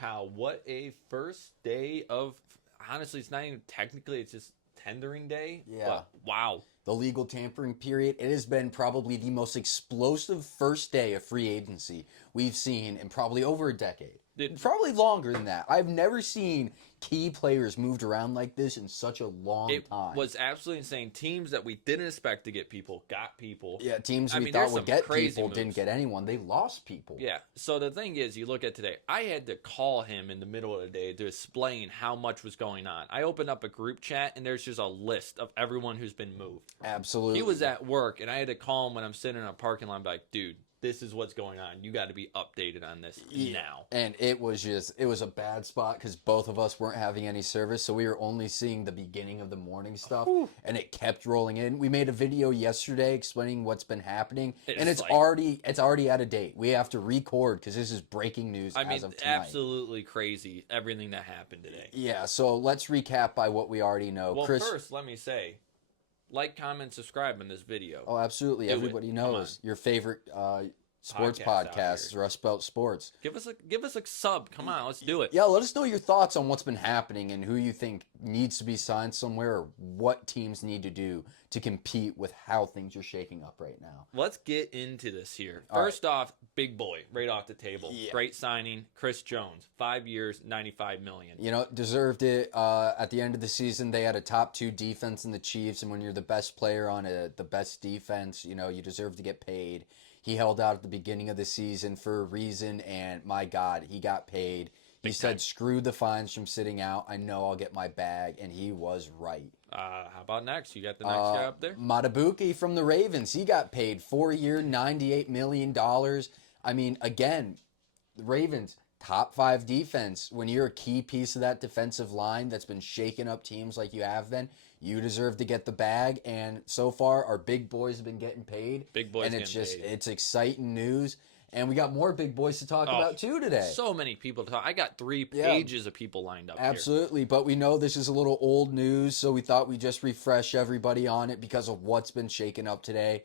cow. What a first day of. Honestly, it's not even technically, it's just tendering day. Yeah. But wow. The legal tampering period, it has been probably the most explosive first day of free agency we've seen in probably over a decade. Probably longer than that. I've never seen key players moved around like this in such a long time. It was absolutely insane. Teams that we didn't expect to get people got people. Yeah, teams we thought would get people moves. didn't get anyone. They lost people. Yeah. So the thing is, you look at today, I had to call him in the middle of the day to explain how much was going on. I opened up a group chat, and there's just a list of everyone who's been moved. Absolutely. He was at work, and I had to call him when I'm sitting in a parking lot and be like, dude, this is what's going on. You got to be updated on this now. And it was a bad spot because both of us weren't having any service, so we were only seeing the beginning of the morning stuff, and it kept rolling in. We made a video yesterday explaining what's been happening, and it's already out of date. We have to record because this is breaking news as of tonight. Absolutely crazy, everything that happened today. Yeah, so let's recap by what we already know. Well, first, let me say, like, comment, subscribe on this video. Oh, absolutely. Everybody knows your favorite sports podcast, Rust Belt Sports. Give us a sub. Come on, let's do it. Yeah, let us know your thoughts on what's been happening and who you think needs to be signed somewhere or what teams need to do to compete with how things are shaking up right now. Let's get into this here. First off, big boy, right off the table. Yeah. Great signing, Chris Jones. 5 years, $95 million. You know, deserved it. At the end of the season, they had a top 2 defense in the Chiefs, and when you're the best player on the best defense, you know, you deserve to get paid. He held out at the beginning of the season for a reason, and my God, he got paid. He said, screw the fines from sitting out. I know I'll get my bag, and he was right. How about next? You got the next guy up there? Matabuki from the Ravens. He got paid 4-year, $98 million. I mean, again, the Ravens, top 5 defense. When you're a key piece of that defensive line that's been shaking up teams like you have been, you deserve to get the bag. And so far, our big boys have been getting paid. Big boys, and it's exciting news. And we got more big boys to talk about too today. So many people to talk. I got 3 pages of people lined up. Absolutely, but we know this is a little old news, so we thought we'd just refresh everybody on it because of what's been shaken up today.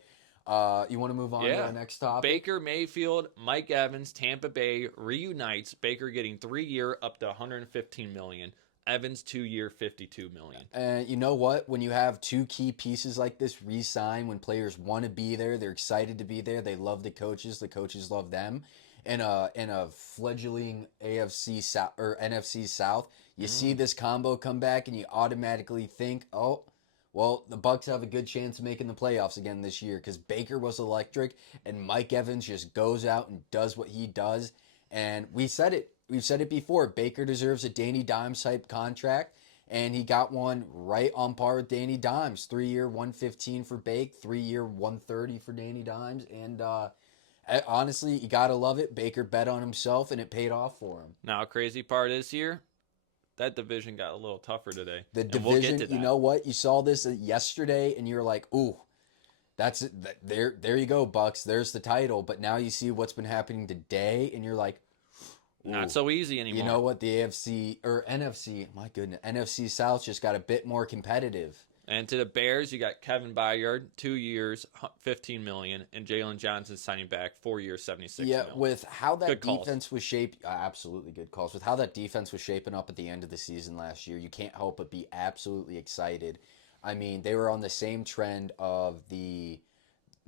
You want to move on to our next topic? Baker Mayfield, Mike Evans, Tampa Bay reunites. Baker getting 3-year up to $115 million. Evans 2-year, $52 million. And you know what? When you have 2 key pieces like this re-sign, when players want to be there, they're excited to be there. They love the coaches love them. In a fledgling AFC South or NFC South, you see this combo come back, and you automatically think, oh, well, the Bucs have a good chance of making the playoffs again this year because Baker was electric, and Mike Evans just goes out and does what he does. And we've said it before. Baker deserves a Danny Dimes type contract, and he got one right on par with Danny Dimes. 3-year, $115 for Bake, 3-year, $130 for Danny Dimes, and honestly, you gotta love it. Baker bet on himself, and it paid off for him. Now, crazy part is here, that division got a little tougher today. The division, you know what? You saw this yesterday, and you're like, ooh, that's it. There you go, Bucks. There's the title. But now you see what's been happening today, and you're like, ooh. Not so easy anymore. You know what? The AFC or NFC, my goodness, NFC South just got a bit more competitive. And to the Bears, you got Kevin Byard, 2 years, $15 million, and Jalen Johnson signing back, 4 years, $76 million. Yeah, with how that defense was shaped, absolutely good calls. With how that defense was shaping up at the end of the season last year, you can't help but be absolutely excited. I mean, they were on the same trend of the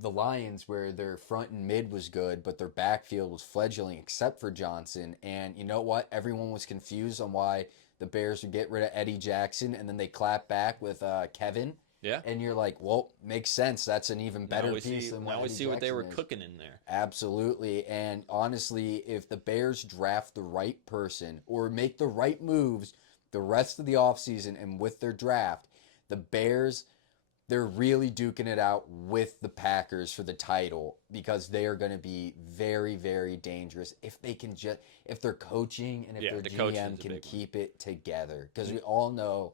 Lions, where their front and mid was good, but their backfield was fledgling except for Johnson. And you know what? Everyone was confused on why the Bears would get rid of Eddie Jackson, and then they clap back with Kevin. Yeah. And you're like, well, makes sense. That's an even better piece than what Eddie Jackson what they were is. cooking in there. Absolutely. And honestly, if the Bears draft the right person or make the right moves the rest of the offseason and with their draft, the Bears, they're really duking it out with the Packers for the title because they are going to be very, very dangerous if they can if their coaching and if their GM can keep it together. Because we all know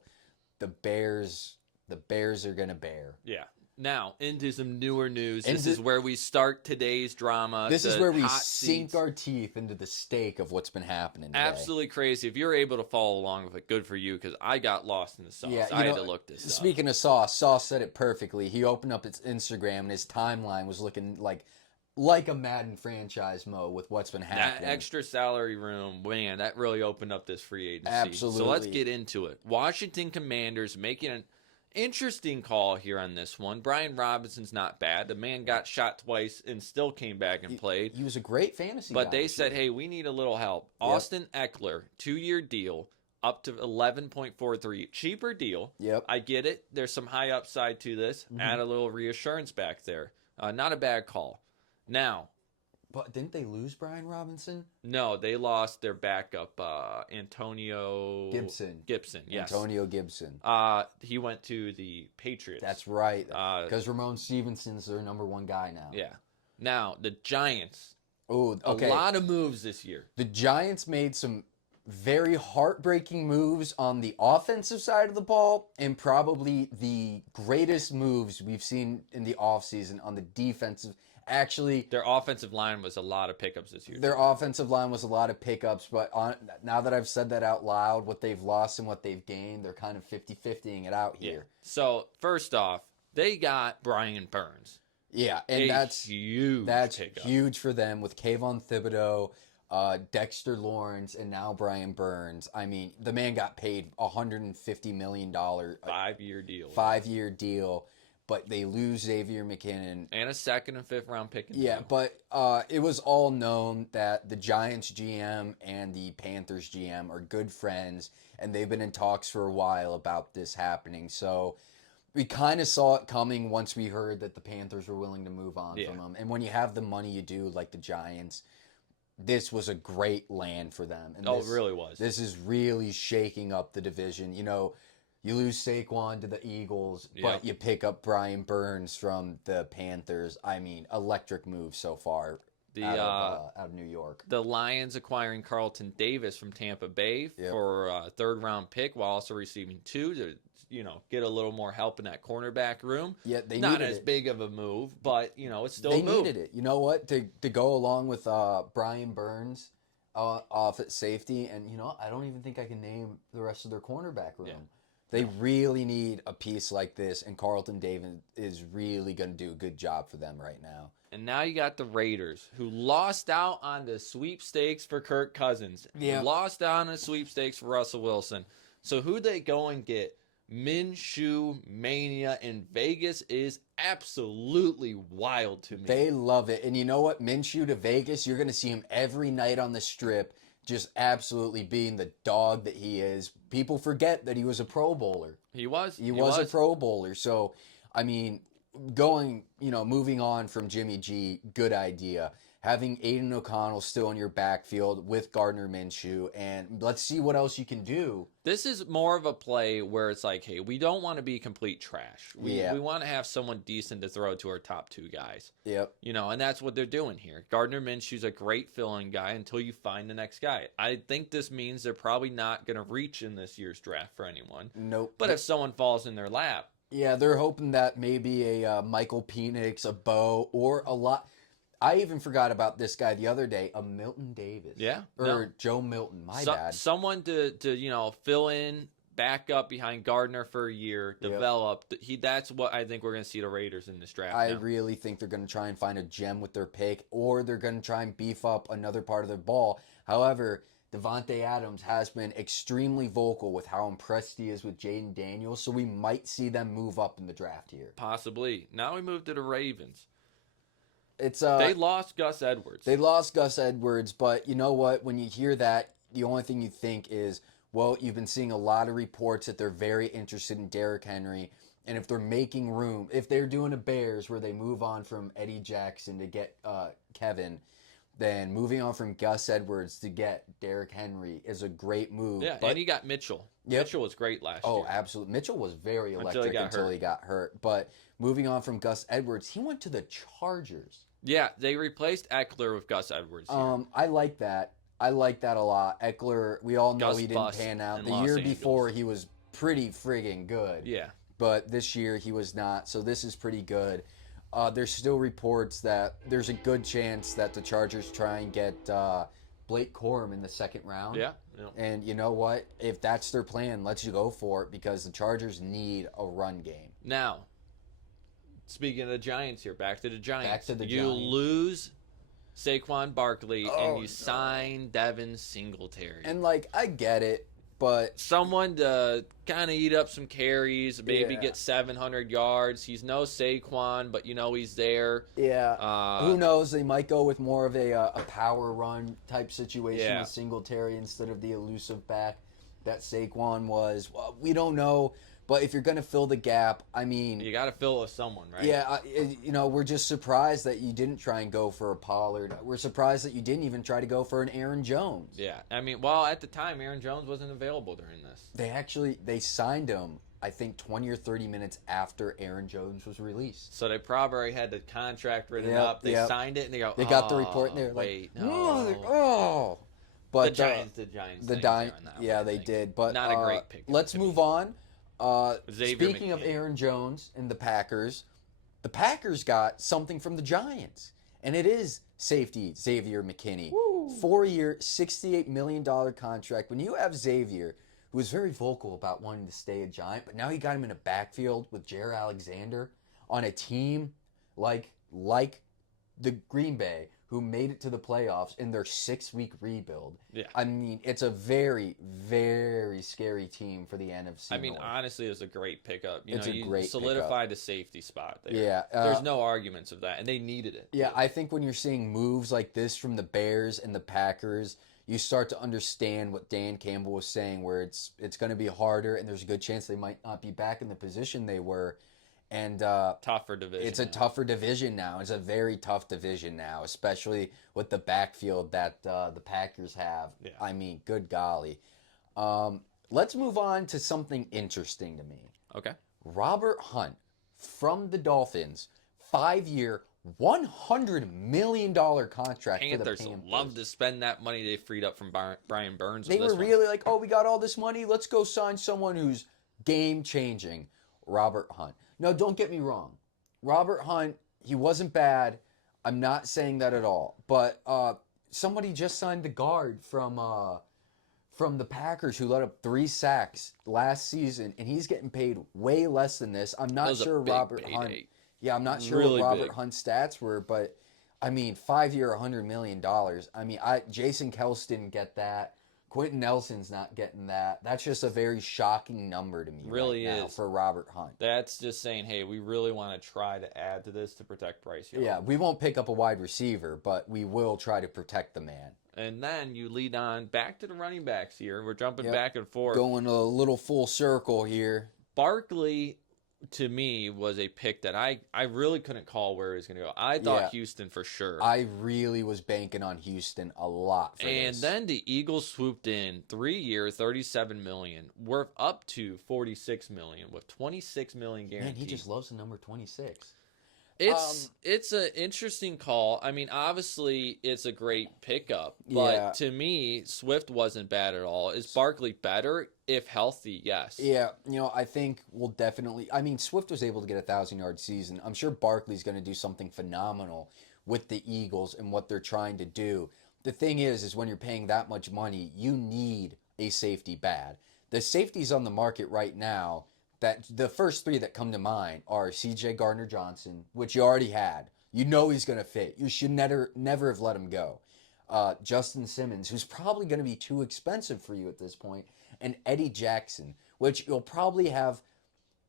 the Bears are going to bear. Yeah. Now, into some newer news. This is where we start today's drama. This is where we sink our teeth into the steak of what's been happening today. Absolutely crazy. If you're able to follow along with it, good for you, because I got lost in the sauce. Yeah, I had to look this up. Speaking of Sauce said it perfectly. He opened up his Instagram, and his timeline was looking like like a Madden franchise mode with what's been That happening. extra salary room, man, that really opened up this free agency. Absolutely. So let's get into it. Washington Commanders making an interesting call here on this one. Brian Robinson's not bad. The man got shot twice and still came back and played. He was a great fantasy But guy they this said, year. hey, we need a little help. Yep. Austin Eckler, 2-year deal, up to 11.43. Cheaper deal. Yep. I get it. There's some high upside to this. Add a little reassurance back there. Not a bad call. Now, But didn't they lose Brian Robinson? no, they lost their backup, Antonio Gibson. Gibson, yes. Antonio Gibson. He went to the Patriots. That's right. Uh, Because Ramon Stevenson's their number one guy now. yeah. Now, the Giants, Oh, okay. a lot of moves this year. The Giants made some very heartbreaking moves on the offensive side of the ball and probably the greatest moves we've seen in the offseason on the defensive. Actually, Their offensive line was a lot of pickups this year. their offensive line was a lot of pickups, but now that I've said that out loud, what they've lost and what they've gained, they're kind of 50-50ing it out Yeah. here. So, first off, they got Brian Burns. Yeah, and that's huge pickup. huge for them with Kayvon Thibodeau, Dexter Lawrence, and now Brian Burns. I mean, the man got paid $150 million 5-year deal. 5-year deal, but they lose Xavier McKinnon. And a 2nd and 5th round pick. Yeah, two. but it was all known that the Giants GM and the Panthers GM are good friends, and they've been in talks for a while about this happening. So we kind of saw it coming once we heard that the Panthers were willing to move on from them. And when you have the money you do, like the Giants, this was a great land for them. And it really was. This is really shaking up the division. You know, you lose Saquon to the Eagles, but you pick up Brian Burns from the Panthers. I mean, electric move so far out of New York. The Lions acquiring Carlton Davis from Tampa Bay Yep. for a 3rd round pick while also receiving 2 to, get a little more help in that cornerback room. Yeah, they Not needed as it. big of a move, but, it's still They a move. needed it. You know what? To go along with Brian Burns off at safety, and I don't even think I can name the rest of their cornerback room. Yeah. They really need a piece like this, and Carlton Davis is really going to do a good job for them right now. And now you got the Raiders, who lost out on the sweepstakes for Kirk Cousins. Yeah. Lost out on the sweepstakes for Russell Wilson. So who they go and get? Minshew Mania in Vegas is absolutely wild to me. They love it. And you know what? Minshew to Vegas, you're going to see him every night on the strip, just absolutely being the dog that he is. People forget that he was a Pro Bowler. He was. He was a Pro Bowler. So, I mean, moving on from Jimmy G, good idea. Having Aiden O'Connell still in your backfield with Gardner Minshew, and let's see what else you can do. This is more of a play where it's like, hey, we don't want to be complete trash. We want to have someone decent to throw to our top 2 guys. Yep. And that's what they're doing here. Gardner Minshew's a great fill-in guy until you find the next guy. I think this means they're probably not going to reach in this year's draft for anyone. Nope. But if someone falls in their lap. Yeah, they're hoping that maybe a Michael Penix, a Bo, or a lot. I even forgot about this guy the other day, a Milton Davis. Yeah. Or Joe Milton, my bad. Someone to fill in, back up behind Gardner for a year, develop. That's what I think we're going to see the Raiders in this draft. I really think they're going to try and find a gem with their pick, or they're going to try and beef up another part of their ball. However, Devontae Adams has been extremely vocal with how impressed he is with Jaden Daniels, so we might see them move up in the draft here. Possibly. Now we move to the Ravens. They lost Gus Edwards. They lost Gus Edwards, but you know what? When you hear that, the only thing you think is, well, you've been seeing a lot of reports that they're very interested in Derrick Henry, and if they're making room, if they're doing a Bears where they move on from Eddie Jackson to get Kevin, then moving on from Gus Edwards to get Derrick Henry is a great move. Yeah, and he got Mitchell. Yep. Mitchell was great last year. Oh, absolutely. Mitchell was very electric until he got hurt. But moving on from Gus Edwards, he went to the Chargers. Yeah, they replaced Eckler with Gus Edwards. I like that. I like that a lot. Eckler, we all know Gus he didn't bust pan out. in The Los year Angeles. before, he was pretty friggin' good. Yeah. But this year, he was not. So this is pretty good. There's still reports that there's a good chance that the Chargers try and get Blake Corum in the 2nd round. Yeah. And you know what? If that's their plan, let's go for it, because the Chargers need a run game. Now, speaking of the Giants here, back to the Giants. Back to the you Giants. lose Saquon Barkley, Oh, and you no. sign Devin Singletary. And like, I get it, but Someone to kind of eat up some carries, maybe Yeah. get 700 yards. He's no Saquon, but he's there. yeah, who knows? They might go with more of a power run type situation Yeah. with Singletary instead of the elusive back that Saquon was. Well, we don't know, but if you're going to fill the gap, I mean, You got to fill it with someone, right? yeah, we're just surprised that you didn't try and go for a Pollard. We're surprised that you didn't even try to go for an Aaron Jones. Yeah. I mean, well, at the time, Aaron Jones wasn't available during this. They signed him, I think, 20 or 30 minutes after Aaron Jones was released. So they probably had the contract written Yep, up. They yep. signed it, and they go, They got the report, and they're wait, like, no. oh. But the Giants things Giants, there on that yeah, one, I they think. did. But Not a great pick. let's move on. Xavier Speaking of McKinney. Aaron Jones and the Packers got something from the Giants, and it is safety Xavier McKinney. 4-year, $68 million contract. When you have Xavier, who was very vocal about wanting to stay a Giant, but now you got him in a backfield with Jair Alexander on a team like the Green Bay, who made it to the playoffs in their 6-week rebuild. Yeah. I mean, it's a very, very scary team for the NFC I mean, North. honestly, it was a great pickup. It's a You great solidified the safety spot there. Yeah, There's no arguments of that, and they needed it. Yeah, I think when you're seeing moves like this from the Bears and the Packers, you start to understand what Dan Campbell was saying, where it's going to be harder, and there's a good chance they might not be back in the position they were. And Tougher division. it's a tougher division now. It's a very tough division now, especially with the backfield that the Packers have. Yeah. I mean, good golly. Let's move on to something interesting to me. Okay. Robert Hunt from the Dolphins, 5-year, $100 million contract for the Panthers Panthers. love to spend that money they freed up from Brian Burns. They with this were one. really like, oh, we got all this money. Let's go sign someone who's game-changing. Robert Hunt. No, don't get me wrong. Robert Hunt, he wasn't bad. I'm not saying that at all. But somebody just signed the guard from the Packers who let up 3 sacks last season, and he's getting paid way less than this. I'm That not was a sure big Robert payday. Hunt. Yeah, I'm not sure Really what Robert big. Hunt's stats were, but I mean, 5-year, $100 million. I mean, Jason Kels didn't get that. Quentin Nelson's not getting that. That's just a very shocking number to me Really right now is. for Robert Hunt. That's just saying, hey, we really want to try to add to this to protect Bryce Young. Yeah, we won't pick up a wide receiver, but we will try to protect the man. And then you lead on back to the running backs here. We're jumping Yep. back and forth. Going a little full circle here. Barkley, to me, was a pick that I really couldn't call where he was going to go. I thought Yeah. Houston for sure. I really was banking on Houston a lot for And this. then the Eagles swooped in, 3-year, $37 million, worth up to $46 million with $26 million guaranteed. Man, he just loves the number 26. It's an interesting call. I mean, obviously, it's a great pickup, but Yeah. to me, Swift wasn't bad at all. Is Barkley better if healthy? Yes. Yeah, I think we'll definitely. I mean, Swift was able to get a 1,000-yard season. I'm sure Barkley's going to do something phenomenal with the Eagles and what they're trying to do. The thing is when you're paying that much money, you need a safety bad. The safeties on the market right now, that the first 3 that come to mind are C.J. Gardner-Johnson, which you already had. You know he's going to fit. You should never have let him go. Justin Simmons, who's probably going to be too expensive for you at this point, and Eddie Jackson, which you'll probably have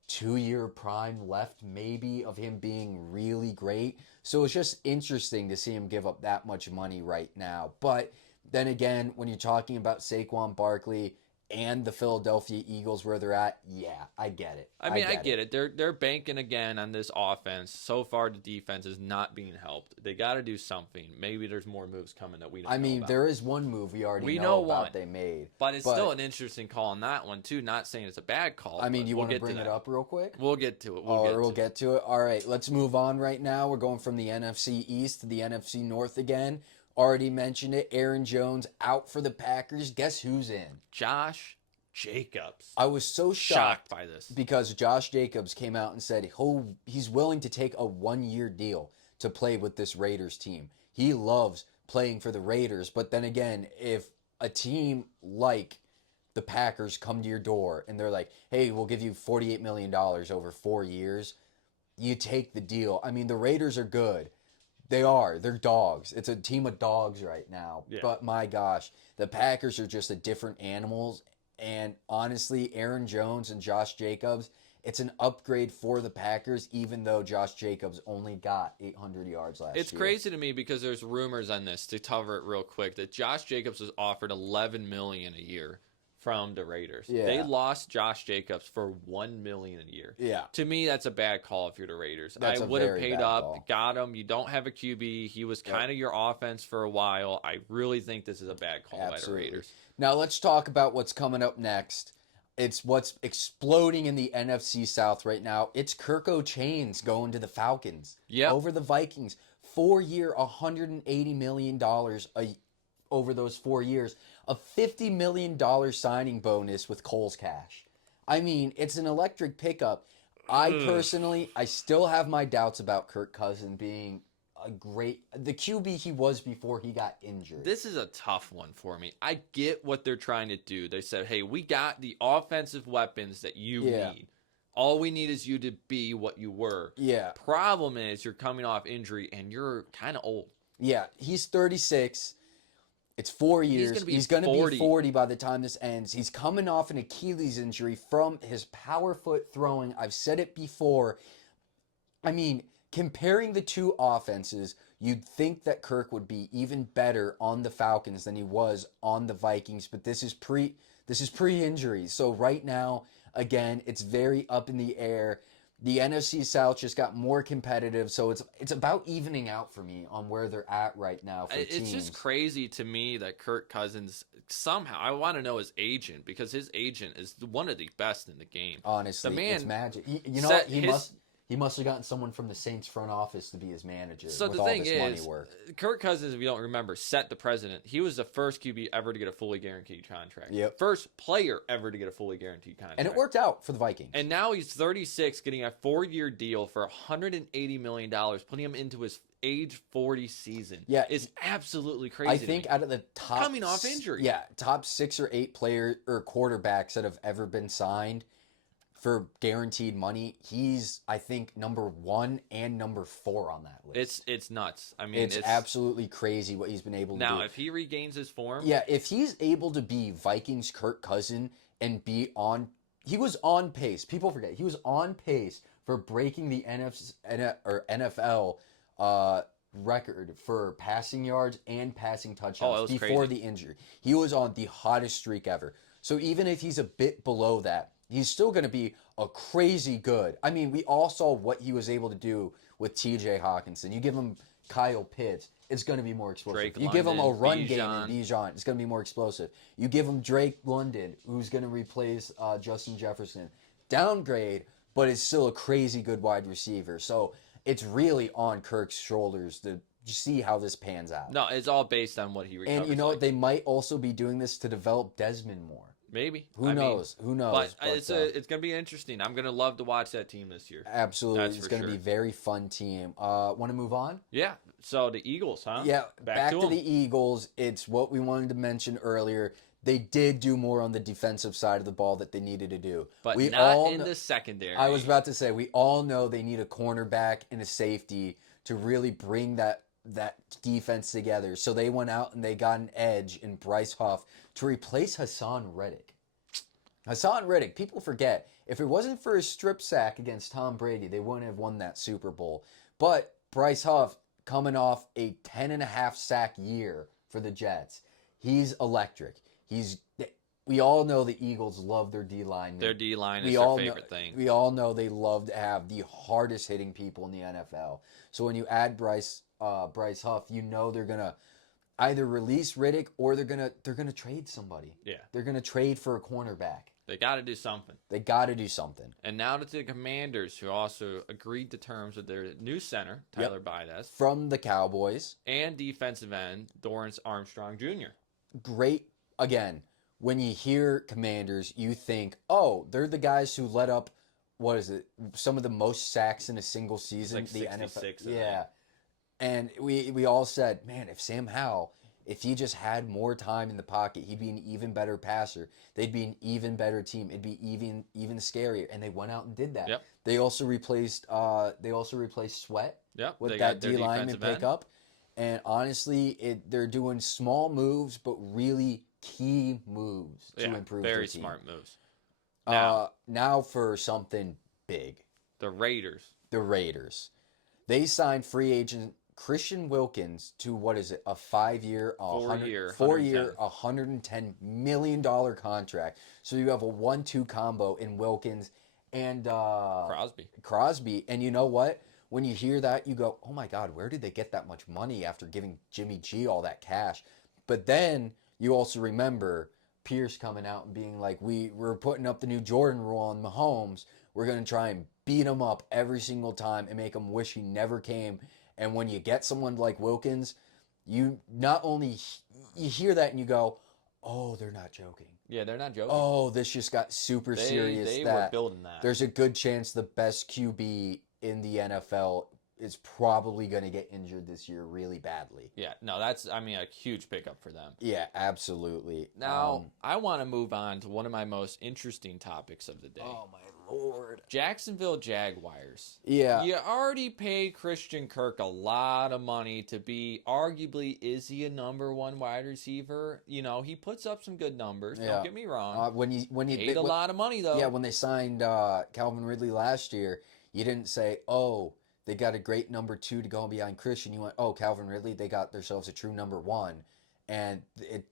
2-year prime left maybe of him being really great. So it's just interesting to see him give up that much money right now. But then again, when you're talking about Saquon Barkley and the Philadelphia Eagles where they're at, yeah, I get it. I mean, I get it. They're banking again on this offense. So far, the defense is not being helped. They got to do something. Maybe there's more moves coming that we don't know I mean, about. there is one move we already We know know about one. they made. But it's still an interesting call on that one, too. Not saying it's a bad call. I mean, but you we'll want to get bring it that. up real quick? We'll get to it. We'll get to it. All right, let's move on right now. We're going from the NFC East to the NFC North again. Already mentioned it. Aaron Jones out for the Packers. Guess who's in? Josh Jacobs. I was so Shocked by this. because Josh Jacobs came out and said he's willing to take a 1-year deal to play with this Raiders team. He loves playing for the Raiders, but then again, if a team like the Packers come to your door and they're like, hey, we'll give you $48 million over 4 years, you take the deal. I mean, the Raiders are good, They are. They're dogs. It's a team of dogs right now. Yeah. But my gosh, the Packers are just a different animals. And honestly, Aaron Jones and Josh Jacobs, it's an upgrade for the Packers, even though Josh Jacobs only got 800 yards last year. It's crazy to me because there's rumors on this, to cover it real quick, that Josh Jacobs was offered $11 million a year from the Raiders. Yeah. They lost Josh Jacobs for $1 million a year. Yeah. To me, that's a bad call if you're the Raiders. That's I a would have very paid bad up, call. got him. You don't have a QB. He was kind of your offense for a while. I really think this is a bad call by the Raiders. Now let's talk about what's coming up next. It's what's exploding in the NFC South right now. It's Kirko Chains going to the Falcons. Yep. Over the Vikings. 4-year, $180 million over those 4 years. A $50 million signing bonus with Cole's cash. I mean, it's an electric pickup. I still have my doubts about Kirk Cousins being the QB he was before he got injured. This is a tough one for me. I get what they're trying to do. They said, hey, we got the offensive weapons that you need. All we need is you to be what you were. Yeah. Problem is you're coming off injury and you're kind of old. Yeah, he's 36. It's 4 years. He's going to be 40 by the time this ends. He's coming off an Achilles injury from his power foot throwing. I've said it before. I mean, comparing the two offenses, you'd think that Kirk would be even better on the Falcons than he was on the Vikings, but this is pre-injury. So right now, again, it's very up in the air. The NFC South just got more competitive, so it's about evening out for me on where they're at right now for teams. It's just crazy to me that Kirk Cousins somehow, I want to know his agent, because his agent is one of the best in the game. Honestly, the man it's magic. You know what? He must have gotten someone from the Saints front office to be his manager. So with the all thing this money work. Kirk Cousins, if you don't remember, set the precedent. He was the first QB ever to get a fully guaranteed contract. Yep. First player ever to get a fully guaranteed contract. And it worked out for the Vikings. And now he's 36, getting a 4-year deal for $180 million, putting him into his age 40 season. Yeah, it's absolutely crazy. I think out of the top coming off injury. Yeah, top 6 or 8 player or quarterbacks that have ever been signed for guaranteed money, he's, I think, number 1 and number 4 on that list. It's nuts. I mean, it's absolutely crazy what he's been able to do. Now, if he regains his form, yeah, if he's able to be Vikings Kirk Cousins and be on, he was on pace. People forget he was on pace for breaking the NFL record for passing yards and passing touchdowns before the injury. He was on the hottest streak ever. So even if he's a bit below that, he's still going to be a crazy good. I mean, we all saw what he was able to do with T.J. Hawkinson. You give him Kyle Pitts, it's going to be more explosive. Drake you give him a run Bijan. game in Bijan, it's going to be more explosive. You give him Drake London, who's going to replace Justin Jefferson. Downgrade, but it's still a crazy good wide receiver. So it's really on Kirk's shoulders to see how this pans out. No, it's all based on what he recovers. And you know what? They might also be doing this to develop Desmond more. Maybe. Who knows? Who knows? But it's going to be interesting. I'm going to love to watch that team this year. Absolutely. It's going to be a very fun team. Want to move on? Yeah. So the Eagles, huh? Yeah. Back to the Eagles. It's what we wanted to mention earlier. They did do more on the defensive side of the ball that they needed to do. But not in the secondary. I was about to say, we all know they need a cornerback and a safety to really bring that defense together. So they went out and they got an edge in Bryce Huff to replace Hassan Reddick. Hassan Reddick, people forget, if it wasn't for his strip sack against Tom Brady, they wouldn't have won that Super Bowl. But Bryce Huff, coming off a 10.5 sack year for the Jets, he's electric. We all know the Eagles love their D-line. Their D-line is their favorite thing. We all know they love to have the hardest hitting people in the NFL. So when you add Bryce Huff, you know they're gonna either release Riddick or they're gonna trade somebody. Yeah, they're gonna trade for a cornerback. They got to do something. They got to do something. And now to the Commanders, who also agreed to terms with their new center, Tyler Bidas, from the Cowboys, and defensive end Dorrance Armstrong Jr. Great. Again, when you hear Commanders, you think, oh, they're the guys who let up, what is it, some of the most sacks in a single season. Like the 66. NFL. Yeah. And we all said, man, if Sam Howell If he just had more time in the pocket, he'd be an even better passer. They'd be an even better team. It'd be even scarier. And they went out and did that. Yep. They also replaced Sweat Yep. with They that got their D lineman defensive end. pickup. And honestly, they're doing small moves, but really key moves to improve their very team. smart moves. Now for something big. The Raiders. The Raiders. They signed free agent Christian Wilkins to, what is it, a 5-year, 4-year, $110 million contract. So you have a 1-2 combo in Wilkins and Crosby. And you know what? When you hear that, you go, oh my God, where did they get that much money after giving Jimmy G all that cash? But then you also remember Pierce coming out and being like, we're putting up the new Jordan rule on Mahomes. We're going to try and beat him up every single time and make him wish he never came. And when you get someone like Wilkins, you not only you hear that and you go, oh, they're not joking. Yeah, they're not joking. Oh, this just got super serious. They were building that. There's a good chance the best QB in the NFL is probably going to get injured this year really badly. Yeah, no, that's, a huge pickup for them. Yeah, absolutely. Now, I want to move on to one of my most interesting topics of the day. Oh, my Lord. Jacksonville Jaguars. Yeah. You already paid Christian Kirk a lot of money to be, arguably, is he a number one wide receiver? You know, he puts up some good numbers. Yeah. Don't get me wrong. When he paid a lot of money, though. Yeah, when they signed Calvin Ridley last year, you didn't say, oh, they got a great number 2 to go behind Christian. You went, oh, Calvin Ridley, they got themselves a true number 1. And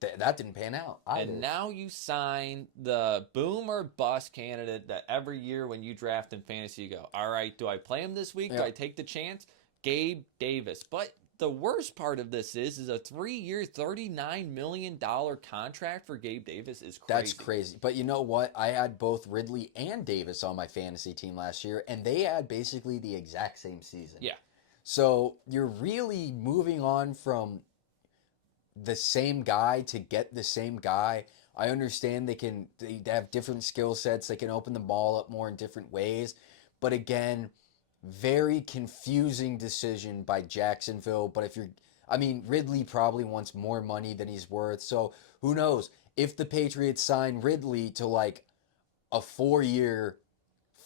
that didn't pan out either. And now you sign the boom or bust candidate that every year when you draft in fantasy, you go, all right, do I play him this week? Yep. Do I take the chance? Gabe Davis. But the worst part of this is a 3-year, $39 million contract for Gabe Davis is crazy. That's crazy. But you know what? I had both Ridley and Davis on my fantasy team last year, and they had basically the exact same season. Yeah. So you're really moving on from the same guy to get the same guy. I understand they have different skill sets. They can open the ball up more in different ways. But again, very confusing decision by Jacksonville. But Ridley probably wants more money than he's worth. So who knows? If the Patriots sign Ridley to like a 4-year,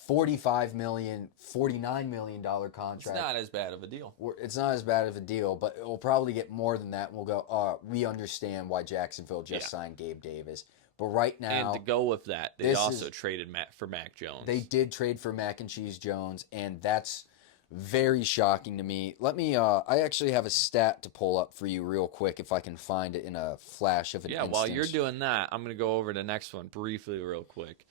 $45 million, $49 million contract. It's not as bad of a deal. It's not as bad of a deal, but we'll probably get more than that. And we'll go, we understand why Jacksonville just signed Gabe Davis. But right now... And to go with that, they also traded for Mac Jones. They did trade for Mac and Cheese Jones, and that's very shocking to me. Let me... I actually have a stat to pull up for you real quick if I can find it in a flash of an instant. While you're doing that, I'm going to go over the next one briefly real quick.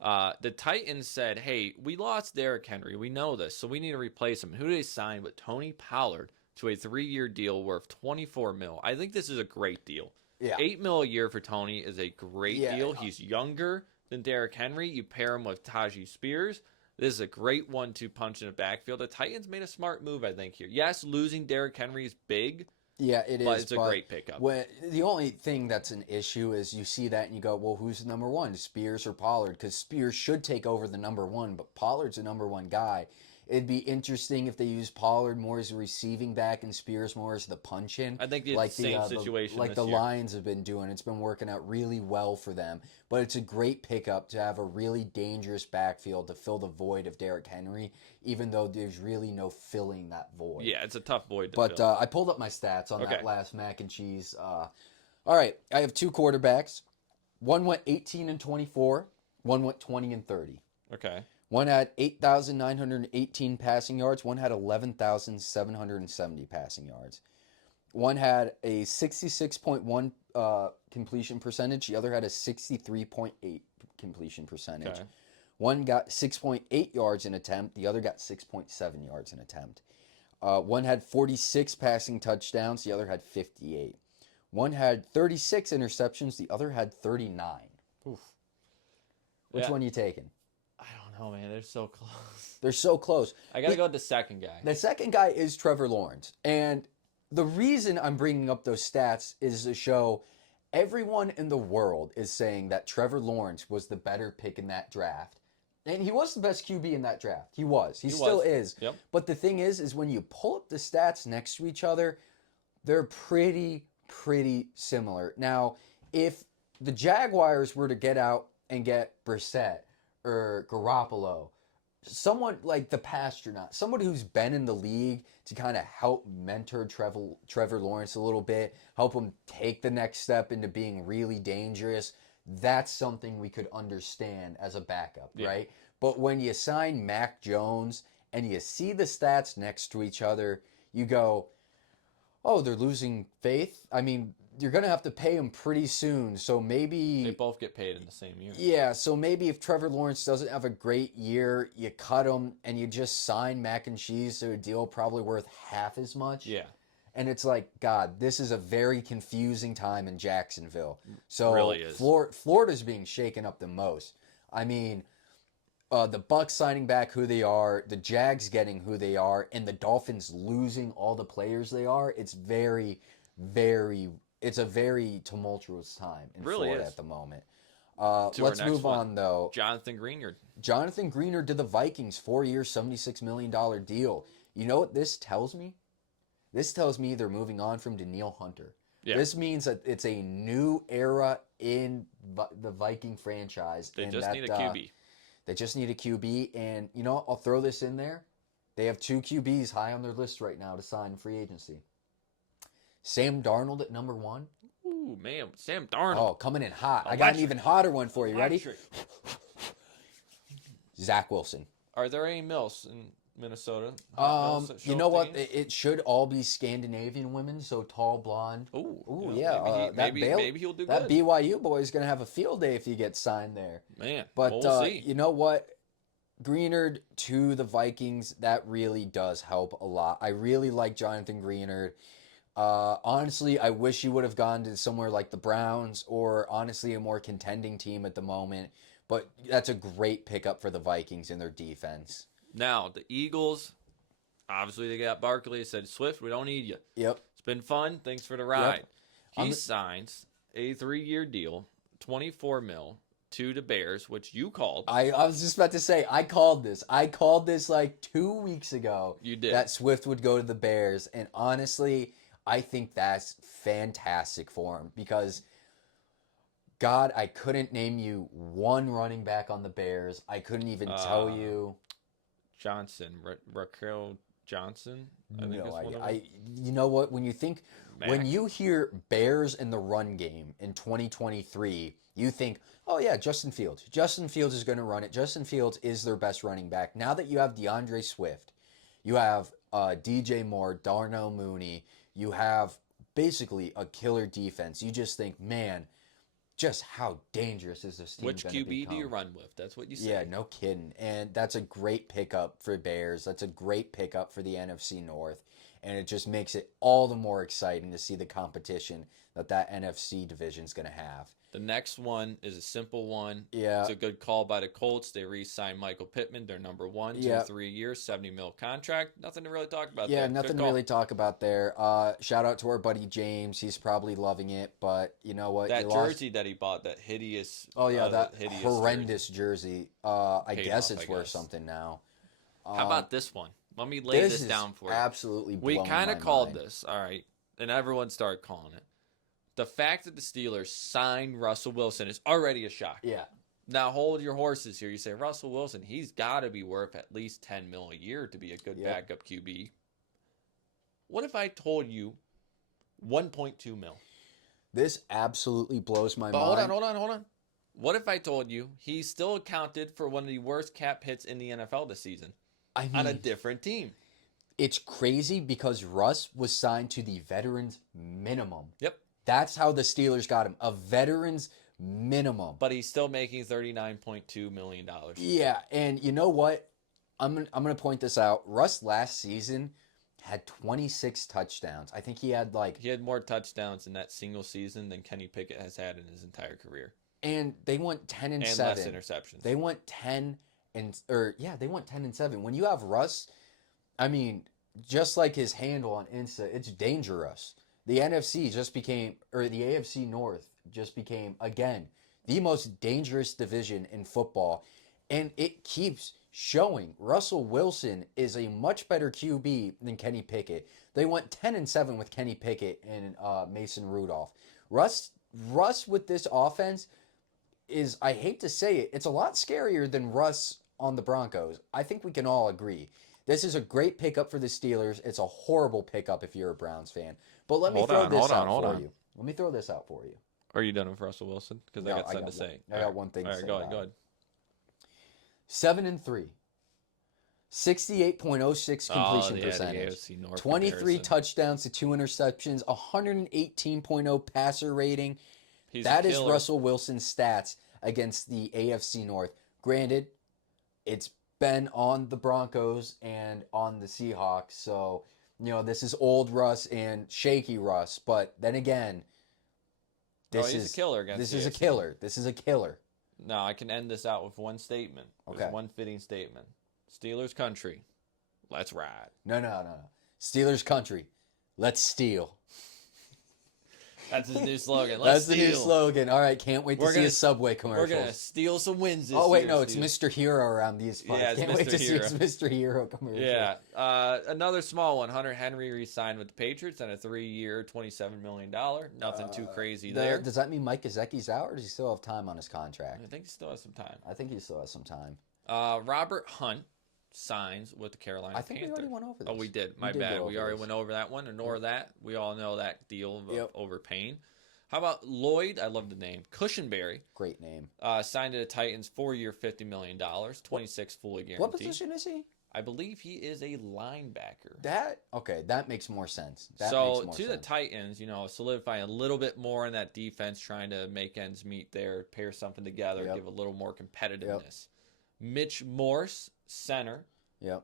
The Titans said, hey, we lost Derrick Henry. We know this, so we need to replace him. Who do they sign with Tony Pollard to a 3-year deal worth $24 million? I think this is a great deal. Yeah. $8 million a year for Tony is a great deal. He's younger than Derrick Henry. You pair him with Tajee Spears. This is a great 1-2 punch in the backfield. The Titans made a smart move, I think, here. Yes, losing Derrick Henry is big. Yeah, it is. But it's a great pickup. The only thing that's an issue is you see that and you go, well, who's the number 1, Spears or Pollard? Because Spears should take over the number 1, but Pollard's the number 1 guy. It'd be interesting if they use Pollard more as a receiving back and Spears more as the punch-in. I think it's the same situation like the Lions have been doing. It's been working out really well for them. But it's a great pickup to have a really dangerous backfield to fill the void of Derrick Henry, even though there's really no filling that void. Yeah, it's a tough void to fill. I pulled up my stats on that last Mac and Cheese. All right, I have 2 quarterbacks. One went 18 and 24. One went 20 and 30. Okay. One had 8,918 passing yards. One had 11,770 passing yards. One had a 66.1 completion percentage. The other had a 63.8 completion percentage. Okay. One got 6.8 yards in attempt. The other got 6.7 yards in attempt. One had 46 passing touchdowns. The other had 58. One had 36 interceptions. The other had 39. Oof. Which one are you taking? I don't know, man. They're so close. They're so close. I got to go with the second guy. The second guy is Trevor Lawrence. And the reason I'm bringing up those stats is to show everyone in the world is saying that Trevor Lawrence was the better pick in that draft. And he was the best QB in that draft. He was. He still is. Yep. But the thing is when you pull up the stats next to each other, they're pretty pretty similar. Now, if the Jaguars were to get out and get Brissett or Garoppolo, someone like the Pastronaut, someone who's been in the league to kind of help mentor Trevor Lawrence a little bit, help him take the next step into being really dangerous, that's something we could understand as a backup, Yeah. right? But when you sign Mac Jones and you see the stats next to each other, you go, oh, they're losing faith. I mean, you're going to have to pay him pretty soon. So They maybe, both get paid in the same year. yeah, so maybe if Trevor Lawrence doesn't have a great year, you cut him and you just sign Mac and Cheese to a deal probably worth half as much. Yeah, And it's like, God, this is a very confusing time in Jacksonville. So really is. Florida's being shaken up the most. I mean, the Bucks signing back who they are, the Jags getting who they are, and the Dolphins losing all the players they are. It's it's a very tumultuous time in Really Florida is. at the moment. To our Let's next move one. on, though. Jonathan Greenard. Jonathan Greener to the Vikings, 4-year, $76 million deal. You know what this tells me? This tells me they're moving on from Danielle Hunter. Yeah. This means that it's a new era in the Viking franchise. They and just that, need a QB. They just need a QB. And, you know what? I'll throw this in there. They have 2 QBs high on their list right now to sign free agency. Sam Darnold at number 1. Ooh, man, Sam Darnold. Oh, coming in hot. I got an Electric. even hotter one for you. Ready? Electric. Zach Wilson. Are there any Mills in Minnesota? Hot Mills that show You know up to what? games? It should all be Scandinavian women, so tall, blonde. Ooh, Ooh, you yeah. know, That maybe he'll do that good. BYU boy is going to have a field day if he gets signed there. Man, But we'll see. you know what? Greenard to the Vikings, that really does help a lot. I really like Jonathan Greenard. Honestly, I wish he would have gone to somewhere like the Browns or honestly a more contending team at the moment. But that's a great pickup for the Vikings in their defense. Now the Eagles, obviously they got Barkley. Said Swift, we don't need you. Yep. It's been fun. Thanks for the ride. He I'm- signs a 3-year deal, $24 million to the Bears, which you called. I was just about to say, I called this. I called this like 2 weeks ago. You did. That Swift would go to the Bears. And honestly, I think that's fantastic for him because, God, I couldn't name you one running back on the Bears. I couldn't even tell you. Johnson, Raquel Johnson. I think No that's one idea. of them. You know what? When you think, when Mac. you hear Bears in the run game in 2023, you think, oh yeah, Justin Fields. Justin Fields is going to run it. Justin Fields is their best running back. Now that you have DeAndre Swift, you have DJ Moore, Darnell Mooney, you have basically a killer defense. You just think, man, just how dangerous is this team Which gonna QB do become? you run with? That's what you say. Yeah, no kidding. And that's a great pickup for Bears. That's a great pickup for the NFC North. And it just makes it all the more exciting to see the competition that NFC division is going to have. The next one is a simple one. Yeah. It's a good call by the Colts. They re-signed Michael Pittman, their number 1, Yeah. 3 years, $70 million contract. Nothing to really talk about Yeah, there. nothing Good to call. really talk about there. Shout out to our buddy James. He's probably loving it. But you know what? That You lost- jersey that he bought, that hideous. Oh, yeah, that hideous horrendous jersey. I Paid guess off, it's I worth guess. something now. How about this one? Let me lay this is down for you. absolutely We blowing kind my of called mind. this, all right, and everyone started calling it. The fact that the Steelers signed Russell Wilson is already a shock. Yeah. Now hold your horses here. You say Russell Wilson, he's got to be worth at least $10 million a year to be a good Yep. backup QB. What if I told you 1.2 mil? This absolutely blows my But mind. hold on. What if I told you he still accounted for one of the worst cap hits in the NFL this season I mean, on a different team? it's crazy because Russ was signed to the veterans minimum. Yep. That's how the Steelers got him. A veterans minimum. But he's still making $39.2 million. Yeah, and you know what? I'm gonna point this out. Russ last season had 26 touchdowns. I think he had like, He had more touchdowns in that single season than Kenny Pickett has had in his entire career. and they went 10 and And 7. less interceptions. They went 10 and they went 10 and 7. When you have Russ, I mean, just like his handle on Insta, it's dangerous. The NFC just became, or the AFC North just became, again, the most dangerous division in football. And it keeps showing Russell Wilson is a much better QB than Kenny Pickett. They went 10-7 with Kenny Pickett and Mason Rudolph. Russ with this offense is, I hate to say it, it's a lot scarier than Russ on the Broncos. I think we can all agree. This is a great pickup for the Steelers. It's a horrible pickup if you're a Browns fan. But let me throw this out for you. Let me throw this out for you. Are you done with Russell Wilson? Because I got something to say. I got one thing to say. Go ahead. 7-3. 68.06 completion percentage. 23 touchdowns to 2 interceptions, 118.0 passer rating. That is Russell Wilson's stats against the AFC North. Granted, it's been on the Broncos and on the Seahawks, so this is old Russ and shaky Russ. But then again, this is a killer. This is a killer. This is a killer. No, I can end this out with one statement. Okay. With one fitting statement. Steelers country, let's ride. No. Steelers country, let's steal. That's his new slogan. That's the new slogan. All right, can't wait to see a Subway commercial. We're gonna steal some wins this year. Oh wait, no, it's Mr. Hero around these parts. Yeah, can't wait to see his Mr. Hero commercial. Yeah, another small one. Hunter Henry re-signed with the Patriots on a 3-year, $27 million. Nothing too crazy there. Does that mean Mike Gesicki's out, or does he still have time on his contract? I think he still has some time. Robert Hunt signs with the Carolina Panthers. I think we already went over this. Oh, we did. My bad. We already went over that one. Ignore that. We all know that deal of overpaying. How about Lloyd? I love the name. Cushenberry. Great name. Signed to the Titans, 4-year, $50 million, 26 fully guaranteed. What position is he? I believe he is a linebacker. That makes more sense. The Titans, solidifying a little bit more in that defense, trying to make ends meet there, pair something together, give a little more competitiveness. Yep. Mitch Morse, center.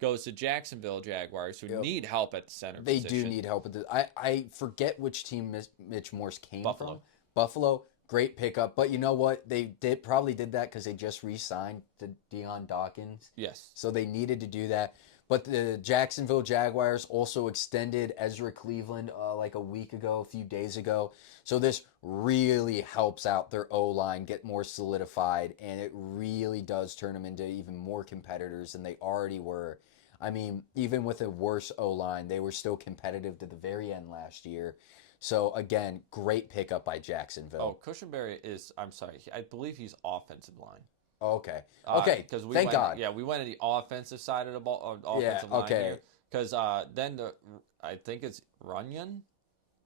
Goes to Jacksonville Jaguars, who need help at the center position. They do need help at the. I forget which team Mitch Morse came Buffalo. from. Buffalo, great pickup, but you know what? They probably did that because they just re-signed to Deion Dawkins. Yes. So they needed to do that. But the Jacksonville Jaguars also extended Ezra Cleveland like a few days ago. So this really helps out their O-line get more solidified, and it really does turn them into even more competitors than they already were. I mean, even with a worse O-line, they were still competitive to the very end last year. So again, great pickup by Jacksonville. Oh, Cushenberry I believe he's offensive line. Okay. Because thank God. Yeah, we went to the offensive side of the ball, offensive line here. Because then I think it's Runyon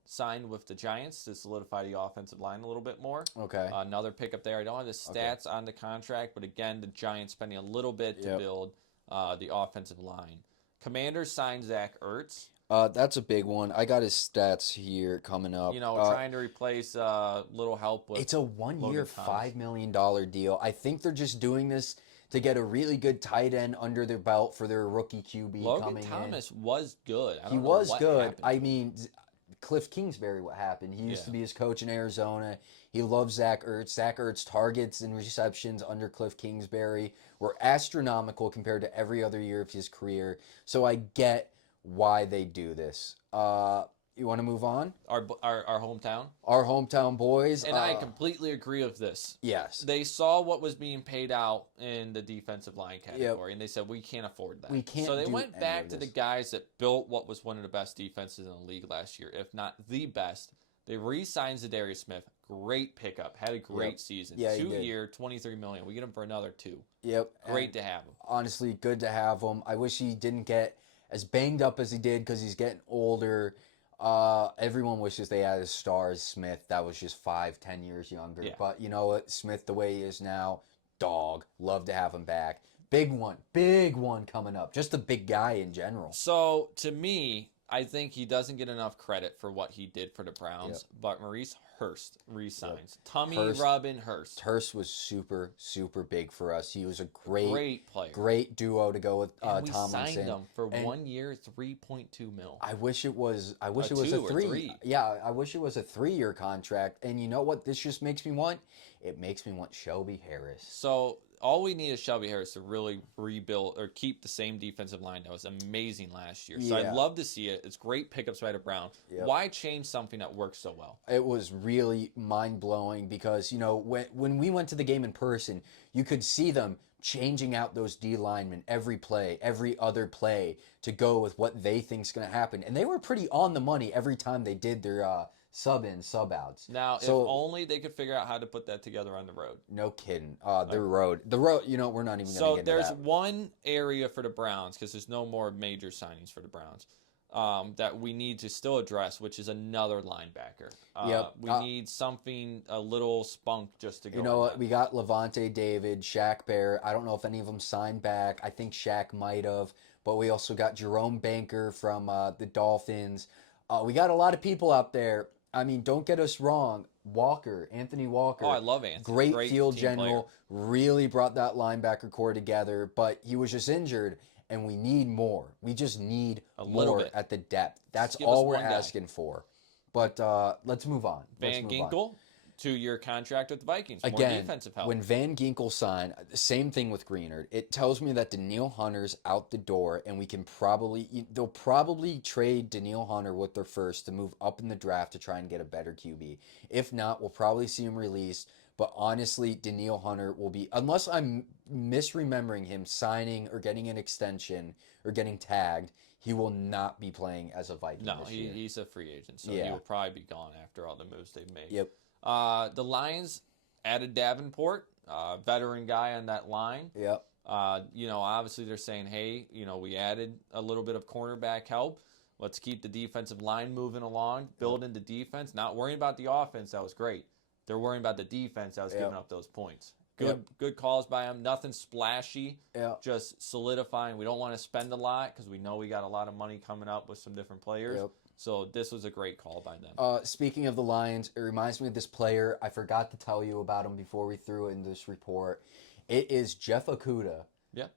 signed with the Giants to solidify the offensive line a little bit more. Okay. Another pickup there. I don't have the stats on the contract, but again, the Giants spending a little bit to build the offensive line. Commanders signed Zach Ertz. That's a big one. I got his stats here coming up. Trying to replace little help with. It's a 1-year, $5 million deal. I think they're just doing this to get a really good tight end under their belt for their rookie QB Logan Thomas was good. He was good. I mean, Cliff Kingsbury, what happened? He used to be his coach in Arizona. He loves Zach Ertz. Zach Ertz targets and receptions under Cliff Kingsbury were astronomical compared to every other year of his career. So I get why they do this. You want to move on? Our hometown? Our hometown boys. And I completely agree with this. Yes. They saw what was being paid out in the defensive line category, and they said, we can't afford that. We can't. So they went back to the guys that built what was one of the best defenses in the league last year, if not the best. They re-signed Zadarius Smith. Great pickup. Had a great season. Yeah, 2-year, $23 million. We get him for another 2. Yep. Great to have him. Honestly, good to have him. I wish he didn't get as banged up as he did because he's getting older. Everyone wishes they had a star as Smith that was just 5-10 years younger. Yeah. But you know what? Smith, the way he is now, dog. Love to have him back. Big one coming up. Just a big guy in general. So, to me, I think he doesn't get enough credit for what he did for the Browns, but Maurice Hurst re-signs. Robin Hurst. Hurst was super, super big for us. He was a great player. Great duo to go with Tomlinson. We signed him for 1 year, $3.2 million. I wish it was a 3. Yeah, I wish it was a 3-year contract. And you know what this just makes me want? It makes me want Shelby Harris. So all we need is Shelby Harris to really rebuild or keep the same defensive line that was amazing last year. So I'd love to see it. It's great pickups by the Browns. Yep. Why change something that works so well? It was really mind-blowing because, when we went to the game in person, you could see them changing out those D linemen every play, every other play to go with what they think's going to happen. And they were pretty on the money every time they did their sub in, sub outs. Now, So if only they could figure out how to put that together on the road. no kidding. The road, you know, we're not even going to So get into there's that. one area for the Browns, because there's no more major signings for the Browns, that we need to still address, which is another linebacker. Yep. We need something, a little spunk just to go. You know what? We got Levante David, Shaq Bear. I don't know if any of them signed back. I think Shaq might have. But we also got Jerome Banker from the Dolphins. We got a lot of people out there. I mean, don't get us wrong. Anthony Walker. Oh, I love Anthony. Great field team general. player. Really brought that linebacker core together. But he was just injured, and we need more. We just need A little more bit. at the depth. That's give all us we're one guy. asking for. But let's move on. Van Ginkel, 2-year contract with the Vikings. More Again, defensive help. when Van Ginkel signed, the same thing with Greenard. It tells me that Daniil Hunter's out the door, and they'll probably trade Daniil Hunter with their first to move up in the draft to try and get a better QB. If not, we'll probably see him released. But honestly, Daniil Hunter will be, unless I'm misremembering him signing or getting an extension or getting tagged, he will not be playing as a Viking no, this year. he's a free agent, so he Yeah. will probably be gone after all the moves they've made. Yep. The Lions added Davenport, veteran guy on that line. Yep. Obviously they're saying, hey, we added a little bit of cornerback help. Let's keep the defensive line moving along, build into defense, not worrying about the offense. That was great. They're worrying about the defense that was giving up those points. Good calls by him. Nothing splashy. Yeah. Just solidifying. We don't want to spend a lot because we know we got a lot of money coming up with some different players. Yep. So this was a great call by them. Speaking of the Lions, it reminds me of this player. I forgot to tell you about him before we threw it in this report. It is Jeff Okudah. Yeah.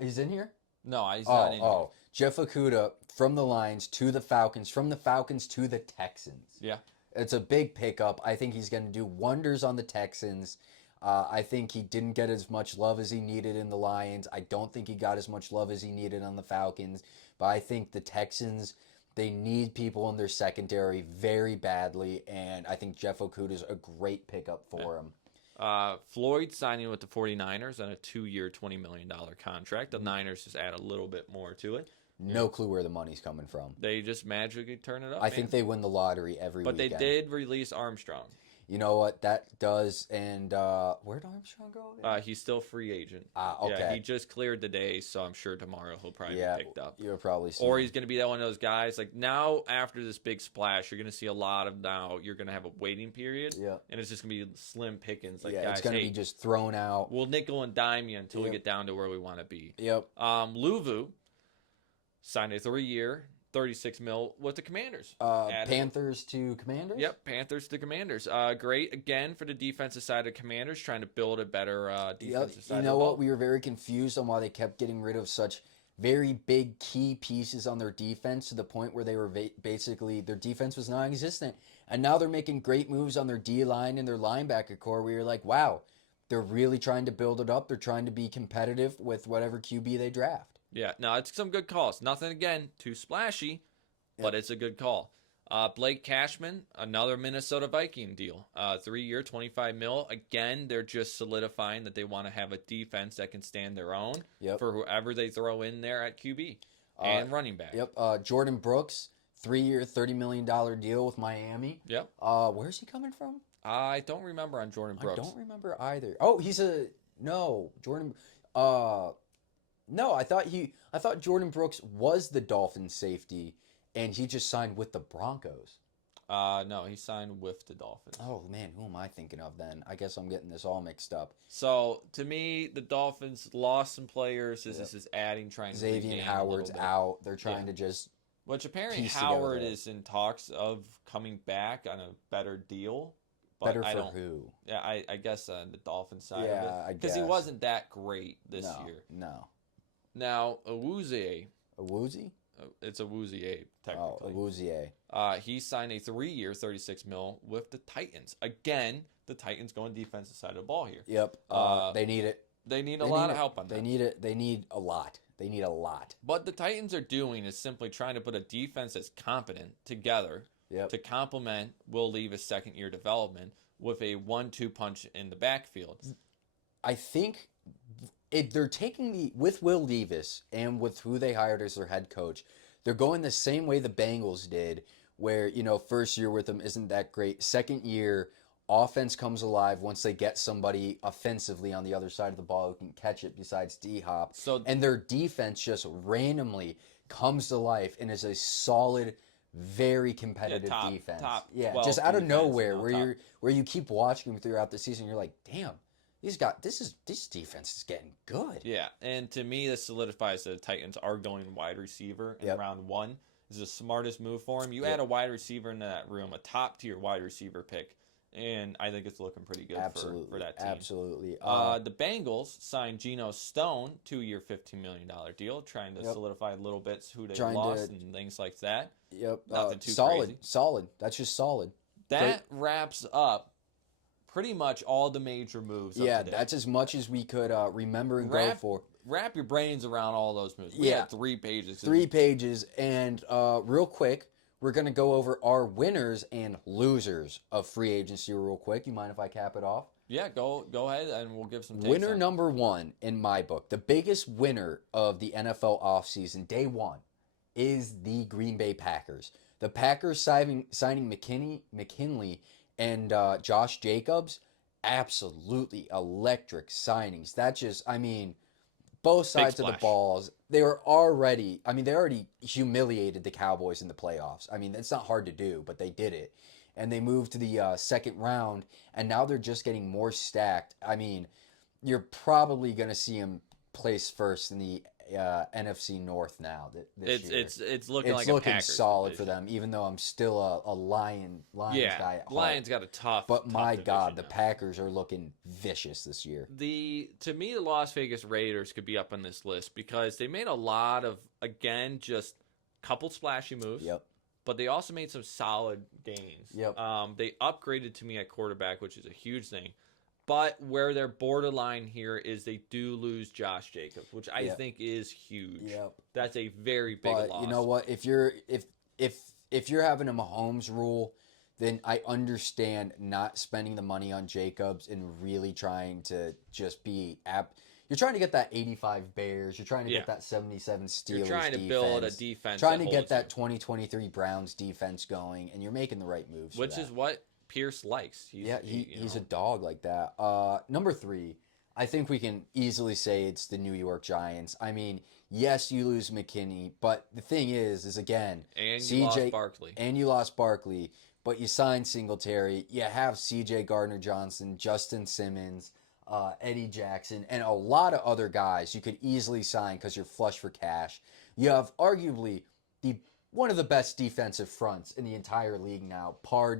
He's in here? No, he's not in here. Jeff Okudah from the Lions to the Falcons, from the Falcons to the Texans. Yeah. It's a big pickup. I think he's going to do wonders on the Texans. I think he didn't get as much love as he needed in the Lions. I don't think he got as much love as he needed on the Falcons. But I think the Texans, they need people in their secondary very badly. And I think Jeff Okudah is a great pickup for him. Floyd signing with the 49ers on a 2-year, $20 million contract. The Niners just add a little bit more to it. No clue where the money's coming from. They just magically turn it up. I think they win the lottery every But weekend. they did release Armstrong. You know what? That does. And where'd Armstrong go again? He's still free agent. Okay. Yeah, he just cleared today, so I'm sure tomorrow he'll probably be picked up. You'll probably see. Or he's going to be that one of those guys. Like now, after this big splash, you're going to see a lot of you're going to have a waiting period. Yeah. And it's just going to be slim pickings. Like, yeah, guys, it's going to be just thrown out. We'll nickel and dime you until we get down to where we want to be. Yep. Luvu signed a 3-year, $36 million with the Commanders. Panthers to Commanders? Yep, Panthers to Commanders. Great, again, for the defensive side of Commanders, trying to build a better defensive side You of know the ball. what? We were very confused on why they kept getting rid of such very big key pieces on their defense to the point where they were basically, their defense was non-existent. And now they're making great moves on their D-line and their linebacker core. We were like, wow, they're really trying to build it up. They're trying to be competitive with whatever QB they draft. Yeah, no, it's some good calls. Nothing, again, too splashy, but it's a good call. Blake Cashman, another Minnesota Viking deal. 3-year, $25 million. Again, they're just solidifying that they want to have a defense that can stand their own for whoever they throw in there at QB and running back. Yep. Jordan Brooks, 3-year, $30 million deal with Miami. Yep. Where's he coming from? I don't remember on Jordan Brooks. I don't remember either. Oh, Jordan. No, I thought Jordan Brooks was the Dolphins safety, and he just signed with the Broncos. No, he signed with the Dolphins. Oh man, who am I thinking of then? I guess I'm getting this all mixed up. So to me, the Dolphins lost some players. This is adding, trying to Xavier Howard's out. They're trying to just. Which apparently piece Howard together. is in talks of coming back on a better deal. But Better I for don't, who? Yeah, I guess on the Dolphins side Yeah, of I it. Because he guess. wasn't that great this year. No. Now, Awuzie, Awuzie? it's Awuzie, Oh, technically. Awuzie. He signed a 3-year, $36 million with the Titans. Again, the Titans going defensive side of the ball here. Yep. They need it. They need a lot of help on that. They need it. They need a lot. They need a lot. What the Titans are doing is simply trying to put a defense that's competent together to complement Will Levis' second-year development with a 1-2 punch in the backfield. I think they're taking with Will Levis and with who they hired as their head coach, they're going the same way the Bengals did, where, first year with them isn't that great. Second year, offense comes alive once they get somebody offensively on the other side of the ball who can catch it besides D-Hop. So And their defense just randomly comes to life and is a solid, very competitive defense. top Yeah, 12 just out of defense, nowhere, top. where you keep watching them throughout the season, you're like, damn, this defense is getting good. Yeah, and to me, this solidifies that the Titans are going wide receiver in round 1. This is the smartest move for him. You add a wide receiver into that room, a top-tier wide receiver pick, and I think it's looking pretty good for that team. Absolutely. The Bengals signed Geno Stone, 2-year, $15 million deal, trying to solidify little bits who they lost and things like that. Yep. Nothing too solid. crazy. Solid. That's just solid. That wraps up pretty much all the major moves. Yeah, that's as much as we could remember and go for. Wrap your brains around all those moves. We had 3 pages. 3 pages, and real quick, we're going to go over our winners and losers of free agency real quick. You mind if I cap it off? Yeah, go ahead, and we'll give some takes. Winner number 1 in my book, the biggest winner of the NFL offseason, day 1, is the Green Bay Packers. The Packers signing McKinley and Josh Jacobs, absolutely electric signings. That just, both sides of the balls, they already humiliated the Cowboys in the playoffs. That's not hard to do, but they did it. And they moved to the second round, and now they're just getting more stacked. You're probably going to see them place first in the NFC North now. This year. It's looking like a Packers solid division for them, even though I'm still a Lions guy at heart. Lions got a tough. But my God, the now. Packers are looking vicious this year. To me, the Las Vegas Raiders could be up on this list because they made a lot of, again, just couple splashy moves. Yep. But they also made some solid gains. Yep. They upgraded to me at quarterback, which is a huge thing. But where they're borderline here is they do lose Josh Jacobs, which I think is huge. Yep. That's a very big loss. You know what? If you're having a Mahomes rule, then I understand not spending the money on Jacobs and really trying to just be You're trying to get that 85 Bears. You're trying to get that 77 Steelers. You're trying to build a defense. Trying to get that 2023 Browns defense going, and you're making the right moves. Which is what Pierce likes. He's a dog like that. Number 3, I think we can easily say it's the New York Giants. Yes, you lose McKinney, but the thing is again, and you lost Barkley. And you lost Barkley, but you signed Singletary. You have C.J. Gardner-Johnson, Justin Simmons, Eddie Jackson, and a lot of other guys you could easily sign because you're flush for cash. You have arguably one of the best defensive fronts in the entire league now, par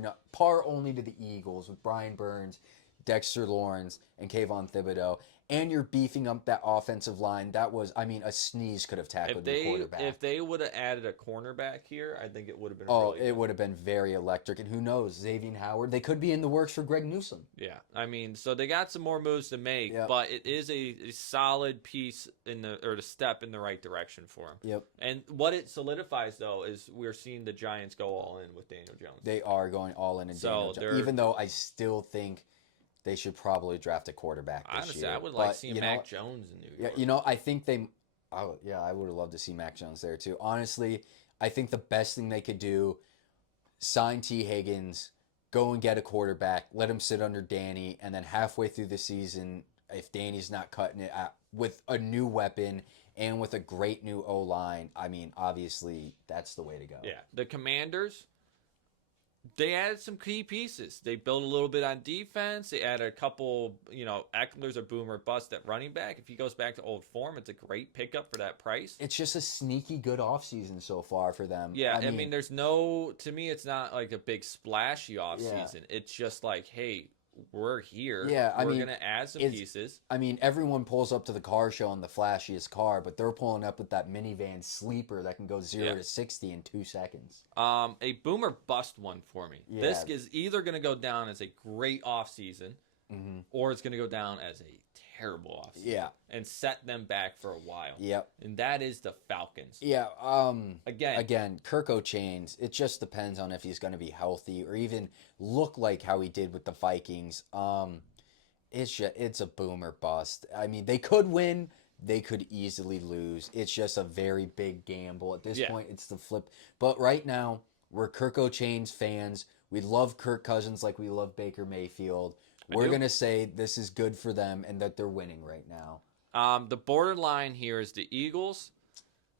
only to the Eagles with Brian Burns, Dexter Lawrence, and Kayvon Thibodeau. And you're beefing up that offensive line. That was, a sneeze could have tackled the quarterback. If they would have added a cornerback here, I think it would have been it would have been very electric. And who knows, Xavier Howard, they could be in the works for Greg Newsome. Yeah, so they got some more moves to make, but it is a solid piece or the step in the right direction for him. Yep. And what it solidifies, though, is we're seeing the Giants go all in with Daniel Jones. They are going all in Daniel Jones, even though I still think they should probably draft a quarterback this year. Honestly, I would like seeing Mac Jones in New York. Yeah, I think they... I would have loved to see Mac Jones there, too. Honestly, I think the best thing they could do, sign T. Higgins, go and get a quarterback, let him sit under Danny, and then halfway through the season, if Danny's not cutting it with a new weapon and with a great new O-line, obviously, that's the way to go. Yeah, the Commanders... They added some key pieces. They built a little bit on defense. They added a couple, Eckler's a boomer bust at running back. If he goes back to old form, it's a great pickup for that price. It's just a sneaky good offseason so far for them. Yeah, there's to me, it's not like a big splashy offseason. It's just like, hey, we're here. Yeah, we're going to add some pieces. Everyone pulls up to the car show in the flashiest car, but they're pulling up with that minivan sleeper that can go 0 to 60 in 2 seconds. A boomer bust one for me. Yeah. This is either going to go down as a great offseason, or it's going to go down as a terrible offseason. Yeah. And set them back for a while. Yep. And that is the Falcons. Yeah. Again, Kirk O'Chains, it just depends on if he's going to be healthy or even look like how he did with the Vikings. it's a boomer bust. I mean, they could win, they could easily lose. It's just a very big gamble. At this Yeah. point, it's the flip. But right now, we're Kirk O'Chain's fans. We love Kirk Cousins like we love Baker Mayfield. We're do. going to say this is good for them and that they're winning right now. The borderline here is the Eagles.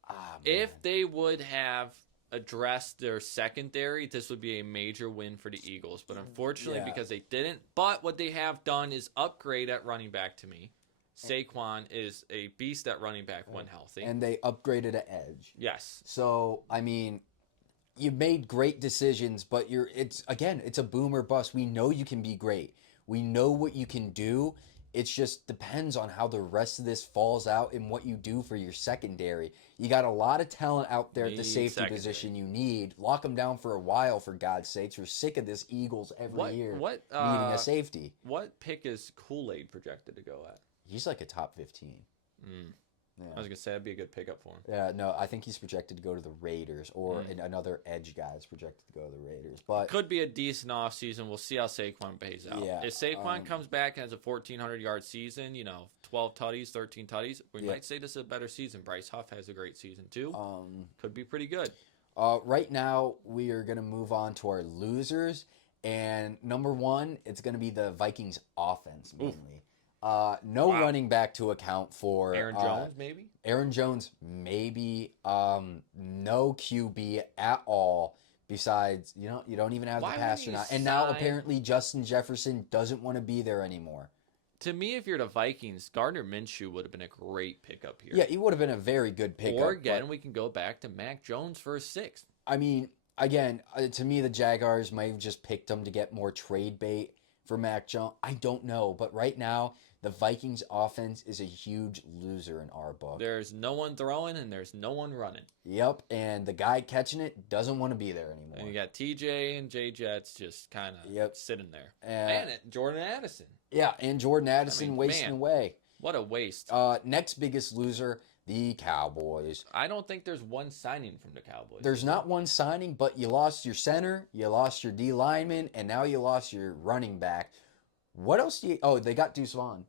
Ah, man. If they would have addressed their secondary, this would be a major win for the Eagles. But unfortunately, Yeah. because they didn't, but what they have done is upgrade at running back to me. Saquon is a beast at running back when healthy. And they upgraded to edge. Yes. So, I mean, you made great decisions, but it's a boomer bust. We know you can be great. We know what you can do. It just depends on how the rest of this falls out and what you do for your secondary. You got a lot of talent out there at the Need safety secondary. position you need. Lock them down for a while, for God's sakes. We're sick of this Eagles every year What needing a safety. what pick is Kool-Aid projected to go at? He's like a top 15. I Yeah. was gonna say that'd be a good pickup for him. Yeah, no, I think he's projected to go to the Raiders, or another edge guy is projected to go to the Raiders. But Could be a decent offseason. We'll see how Saquon pays out. Yeah, If Saquon comes back and has a 1,400-yard season, 12 tutties, 13 tutties, we Yeah. might say this is a better season. Bryce Huff has a great season too. Could be pretty good. right now we are gonna move on to our losers, and number one, it's gonna be the Vikings offense mainly. No Wow. running back to account for. Aaron Jones, maybe? Aaron Jones, maybe. No QB at all. Besides, you don't even have Why the wouldn't pass or you not. And now sign- apparently Justin Jefferson doesn't want to be there anymore. To me, if you're the Vikings, Gardner Minshew would have been a great pickup here. Yeah, he would have been a very good pickup. Or again, but, we can go back to Mac Jones for a sixth. I mean, again, to me, the Jaguars might have just picked him to get more trade bait for Mac Jones. I don't know, but right now, the Vikings offense is a huge loser in our book. There's no one throwing and there's no one running. Yep, and the guy catching it doesn't want to be there anymore. And you got TJ and J Jets just kind of Yep. sitting there. And- And Jordan Addison. Yeah, and Jordan Addison mean, wasting man. away. What a waste. Next biggest loser, the Cowboys. I don't think there's one signing from the Cowboys. There's not one signing, but you lost your center, you lost your D lineman, and now you lost your running back. What else do you... Oh, they got Deuce Vaughn.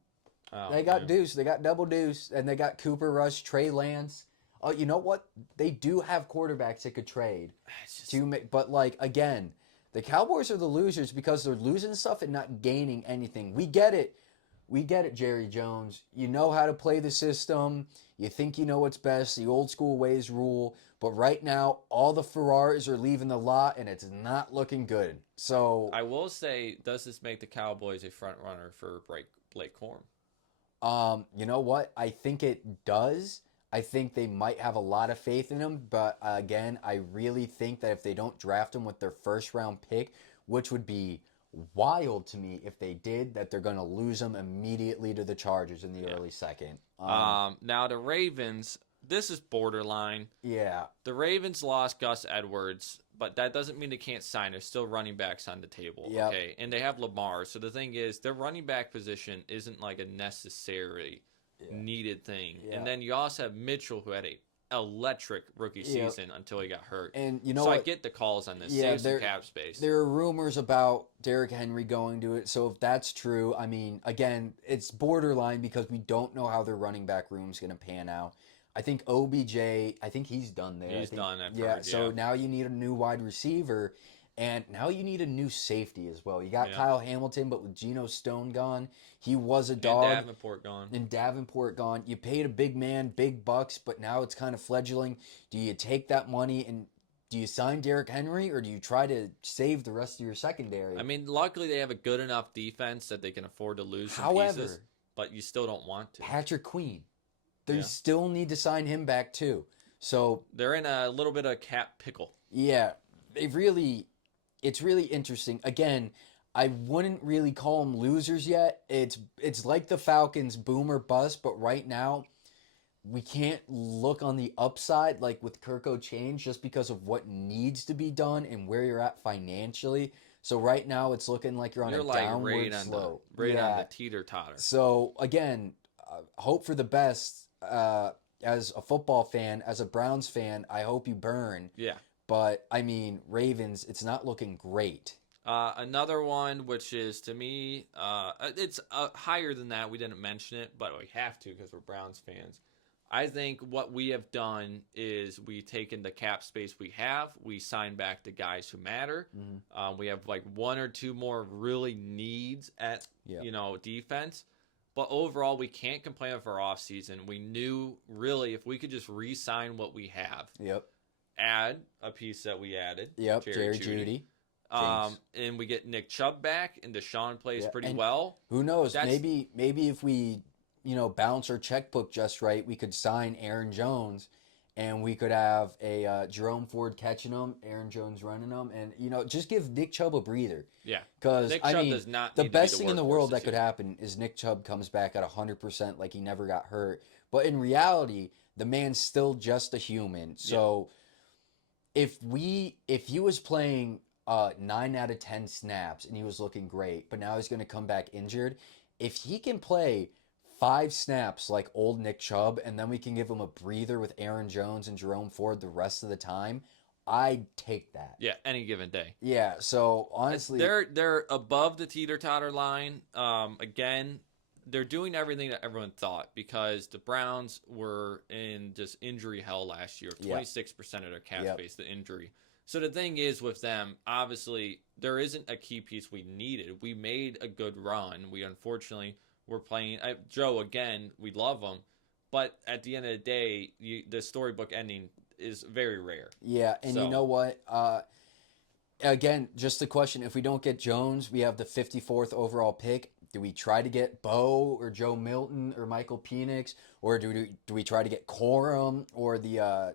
Oh, They got yeah. Deuce. They got double Deuce. And they got Cooper Rush, Trey Lance. Oh, you know what? They do have quarterbacks that could trade. It's just- But, again, the Cowboys are the losers because they're losing stuff and not gaining anything. We get it. We get it, Jerry Jones. You know how to play the system. You think you know what's best. The old school ways rule. But right now, all the Ferraris are leaving the lot, and it's not looking good. So, I will say, does this make the Cowboys a front runner for Blake Corum? you know what? I think it does. I think they might have a lot of faith in him. But, again, I really think that if they don't draft him with their first-round pick, which would be wild to me if they did, that they're going to lose him immediately to the Chargers in the early second. Now, the Ravens, this is borderline. Yeah. The Ravens lost Gus Edwards, but that doesn't mean they can't sign. There's still running backs on the table. Yep. Okay. And they have Lamar. So the thing is, their running back position isn't like a necessary needed thing. Yeah. And then you also have Mitchell, who had a electric rookie Yep. season until he got hurt. And you know so I what? get the calls on this. Yeah, Save some cap space. There are rumors about Derrick Henry going to it. So if that's true, I mean, again, it's borderline because we don't know how their running back room is going to pan out. I think OBJ, I think he's done there. He's done, I've Yeah, heard, so yeah. now you need a new wide receiver, and now you need a new safety as well. You got Yeah. Kyle Hamilton, but with Geno Stone gone, he was a And dog. Davenport gone. And Davenport gone. You paid a big man, big bucks, but now it's kind of fledgling. Do you take that money and do you sign Derrick Henry, or do you try to save the rest of your secondary? I mean, luckily they have a good enough defense that they can afford to lose some However, pieces, but you still don't want to. Patrick Queen, they Yeah. still need to sign him back too. So They're in a little bit of cap pickle. yeah, it's really interesting. Again, I wouldn't really call them losers yet. It's like the Falcons, boom or bust. But right now, we can't look on the upside like with Kirk O'Chain just because of what needs to be done and where you're at financially. So right now, it's looking like you're on You're a like downward right on slope. the on Yeah. the teeter totter. So again, hope for the best. As a football fan, as a Browns fan, I hope you burn. Yeah. But I mean, Ravens, it's not looking great. Another one, which is to me, it's higher than that. We didn't mention it, but we have to because we're Browns fans. I think what we have done is we taken the cap space we have. We signed back the guys who matter. We have like one or two more really needs at defense. But overall, we can't complain with our offseason. We knew really if we could just re-sign what we have, add a piece that we added, Jerry Jeudy. And we get Nick Chubb back, and Deshaun plays pretty well. Who knows? Maybe if we balance our checkbook just right, we could sign Aaron Jones, and we could have a Jerome Ford catching him, Aaron Jones running him, and just give Nick Chubb a breather. Yeah, because does not the need best to be thing in the world that could happen is Nick Chubb comes back at 100%, like he never got hurt. But in reality, the man's still just a human. So if he was playing 9 out of 10 snaps and he was looking great, but now he's going to come back injured. If he can play 5 snaps like old Nick Chubb, and then we can give him a breather with Aaron Jones and Jerome Ford the rest of the time, I'd take that. Yeah, any given day. Yeah, so honestly, they're above the teeter-totter line. Again, they're doing everything that everyone thought because the Browns were in just injury hell last year. 26% of their cap space, the injury. So the thing is with them, obviously, there isn't a key piece we needed. We made a good run. We unfortunately were playing Joe again. We love him, but at the end of the day, the storybook ending is very rare. Yeah, and you know what? Again, just the question: if we don't get Jones, we have the 54th overall pick. Do we try to get Bo or Joe Milton or Michael Penix, or do we try to get Corum or the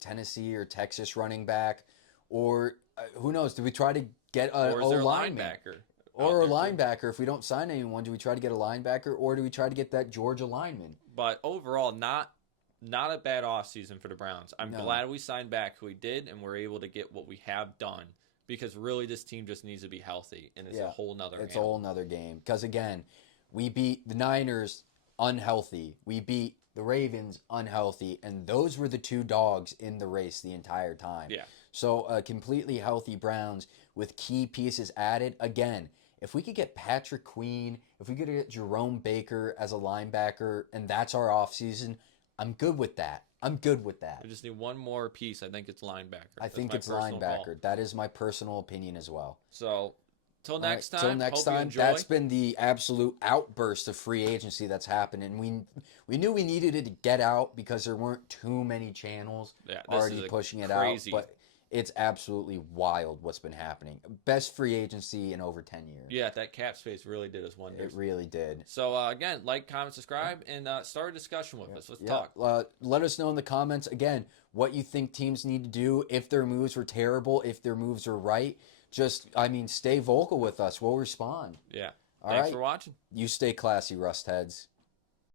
Tennessee or Texas running back, or who knows? Do we try to get a linebacker? Or a linebacker. If we don't sign anyone, do we try to get a linebacker, or do we try to get that Georgia lineman? But overall, not a bad offseason for the Browns. I'm glad we signed back who we did, and we're able to get what we have done. Because really, this team just needs to be healthy, and it's a whole nother game. It's a whole nother game. Because again, we beat the Niners unhealthy. We beat the Ravens unhealthy, and those were the two dogs in the race the entire time. Yeah. So completely healthy Browns with key pieces added. Again, if we could get Patrick Queen, if we could get Jerome Baker as a linebacker, and that's our offseason, I'm good with that. We just need one more piece. I think it's linebacker. I think it's linebacker. That is my personal opinion as well. So, till next time. Till next time. That's been the absolute outburst of free agency that's happened, and we knew we needed it to get out because there weren't too many channels already pushing it out. But it's absolutely wild what's been happening. Best free agency in over 10 years. Yeah, that cap space really did us wonders. It really did. So, again, like, comment, subscribe, and start a discussion with us. Let's talk. Let us know in the comments, again, what you think teams need to do, if their moves were terrible, if their moves are right. Just, stay vocal with us. We'll respond. Yeah. All Thanks right. for watching. You stay classy, Rust Heads.